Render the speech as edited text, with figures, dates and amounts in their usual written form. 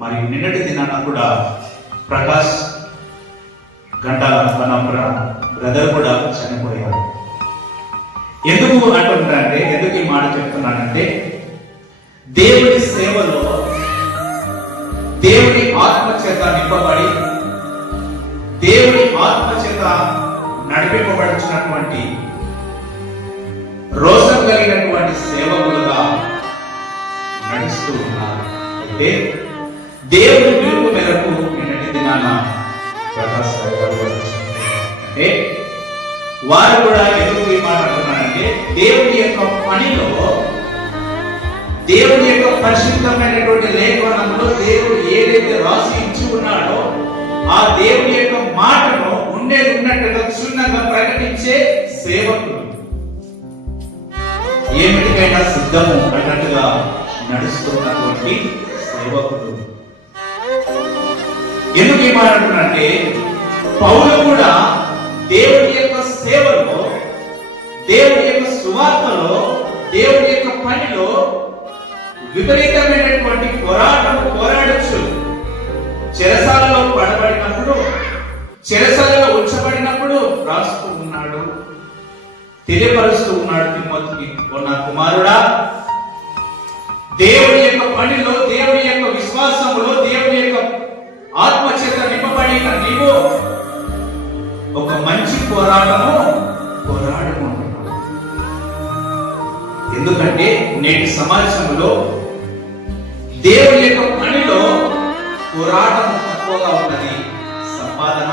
మరి నిన్నటి దినాన కూడా ప్రకాష్ గంటాల మన బ్రదర్ కూడా చనిపోయారు. ఎందుకు అంటున్నానంటే, ఎందుకు ఈ మాట చెప్తున్నానంటే, దేవుడి సేవలో దేవుడి ఆత్మచేత నింపబడి దేవుడి ఆత్మచేత నడిపింపబడుచున్నటువంటి రోషం కలిగినటువంటి సేవకులుగా నడుస్తూ ఉన్నారు. అయితే దేవుడి పిలుపు మేరకు నిన్నటి దినాన ప్రకాశ్ అంటే వారు కూడా ఎందుకు ఈ మాట అంటున్నారంటే, దేవుడి యొక్క పనిలో దేవుడి యొక్క పరిశుద్ధమైనటువంటి లేఖనంలో దేవుడు ఏదైతే రాసి ఇచ్చి ఉన్నాడో ఆ దేవుడి యొక్క మాటను ఉండేది ఉన్నట్టుగా క్షుణ్ణంగా ప్రకటించే సేవకులు, ఏమిటికైనా సిద్ధము అన్నట్టుగా నడుస్తున్నటువంటి సేవకులు. ఎందుకు ఈ మాట అంటున్నారంటే, పౌలు కూడా దేవుడి యొక్క సేవలో, దేవుడి యొక్క సువార్తలో, దేవుడి యొక్క పనిలో విపరీతమైనటువంటి పోరాడచ్చు. చెరసాలలో పడబడినప్పుడు, చెరసాలలో ఉంచబడినప్పుడు రాస్తూ ఉన్నాడు, తెలియపరుస్తూ ఉన్నాడు తిమోతికి, నా కుమారుడా, దేవుడి యొక్క పనిలో, దేవుడి యొక్క విశ్వాసములో, దేవుడి యొక్క ఆత్మచేత నింపబడిన నీవు ఒక మంచి పోరాటము పోరాడుకుంటున్నావు. ఎందుకంటే నేటి సమాజంలో దేవుడి యొక్క పనిలో పోరాటం తక్కువగా ఉన్నది, సంపాదన